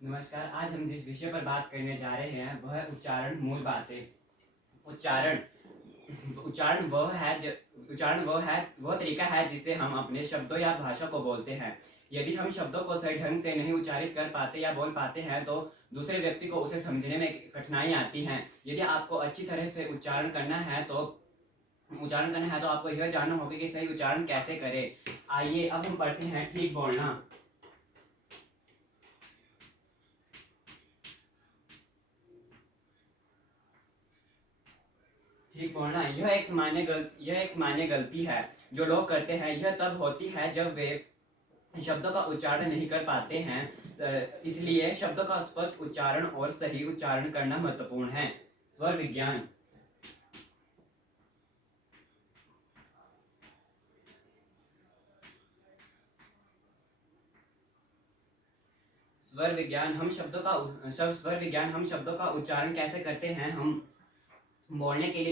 नमस्कार। आज हम जिस विषय पर बात करने जा रहे हैं वह है उच्चारण मूल बातें। उच्चारण उच्चारण वह तरीका है जिससे हम अपने शब्दों या भाषा को बोलते हैं। यदि हम शब्दों को सही ढंग से नहीं उच्चारित कर पाते या बोल पाते हैं तो दूसरे व्यक्ति को उसे समझने में कठिनाई आती है। यदि आपको अच्छी तरह से उच्चारण करना है तो आपको यह जानना होगा कि सही उच्चारण कैसे करें। आइए अब हम पढ़ते हैं ठीक बोलना। ठीक बोलना यह एक सामान्य गलती है जो लोग करते हैं। यह तब होती है जब वे शब्दों का उच्चारण नहीं कर पाते हैं। इसलिए शब्दों का स्पष्ट उच्चारण और सही उच्चारण करना महत्वपूर्ण है। स्वर विज्ञान स्वर विज्ञान हम शब्दों का उच्चारण कैसे करते हैं। हम बोलने के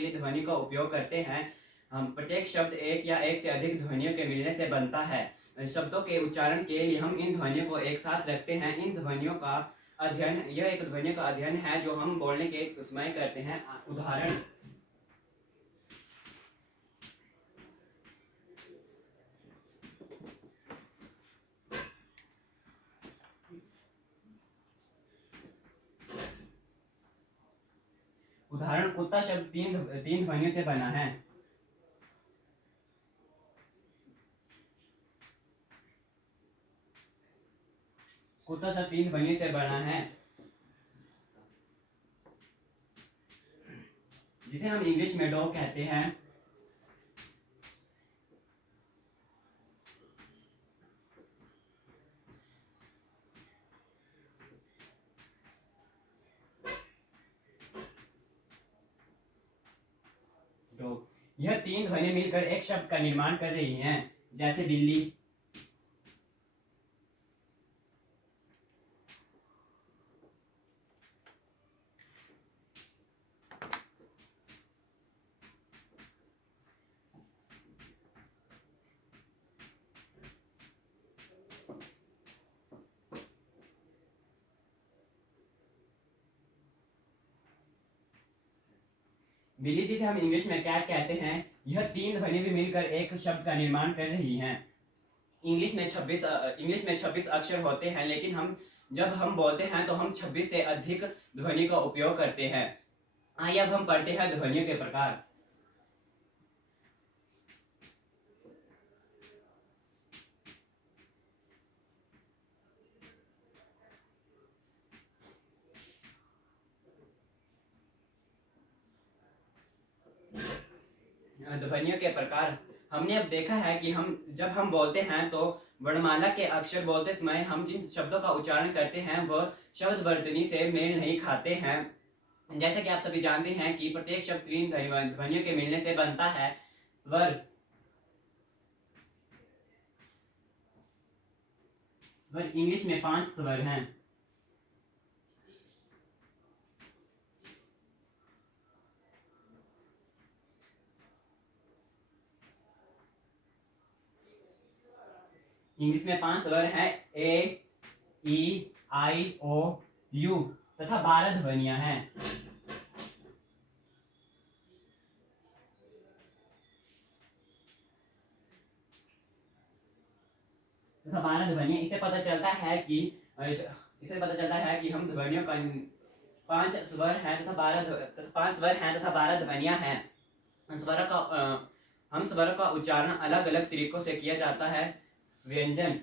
लिए ध्वनि का उपयोग करते हैं। हम प्रत्येक शब्द एक या एक से अधिक ध्वनियों के मिलने से बनता है। शब्दों के उच्चारण के लिए हम इन ध्वनियों को एक साथ रखते हैं। इन ध्वनियों का अध्ययन यह एक ध्वनियों का अध्ययन है जो हम बोलने के समय करते हैं। उदाहरण कुत्ता शब्द तीन ध्वनियों से बना है। कुत्ता शब्द तीन ध्वनियों से बना है जिसे हम इंग्लिश में डॉग कहते हैं। डॉग यह तीन ध्वनि मिलकर एक शब्द का निर्माण कर रही हैं, जैसे बिल्ली। बिल्ली जिसे हम इंग्लिश में कैट कहते हैं, यह तीन ध्वनि भी मिलकर एक शब्द का निर्माण कर रही हैं। इंग्लिश में 26 अक्षर होते हैं, लेकिन जब हम बोलते हैं तो हम 26 से अधिक ध्वनि का उपयोग करते हैं। आइए अब हम पढ़ते हैं ध्वनियों के प्रकार। ध्वनियों के प्रकार हमने अब देखा है कि जब हम बोलते हैं तो वर्णमाला के अक्षर बोलते समय हम जिन शब्दों का उच्चारण करते हैं वह शब्द वर्तनी से मेल नहीं खाते हैं। जैसे कि आप सभी जानते हैं कि प्रत्येक शब्द तीन ध्वनियों के मिलने से बनता है। स्वर इंग्लिश में 5 स्वर हैं। इंग्लिश में 5 स्वर हैं। ए, ई, आई, ओ, यू तथा 12 ध्वनियां हैं। तथा 12 ध्वनियां इससे पता चलता है कि हम ध्वनियों का 5 स्वर हैं तथा 12 ध्वनियां हैं। स्वरों का उच्चारण अलग अलग तरीकों से किया जाता है। व्यंजन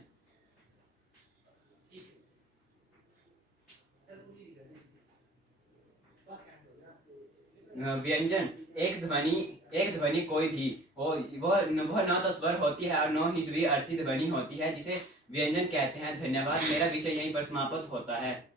व्यंजन एक ध्वनि कोई भी हो, वह न तो स्वर होती है और न ही द्विअर्थी ध्वनि होती है, जिसे व्यंजन कहते हैं। धन्यवाद। मेरा विषय यहीं पर समाप्त होता है।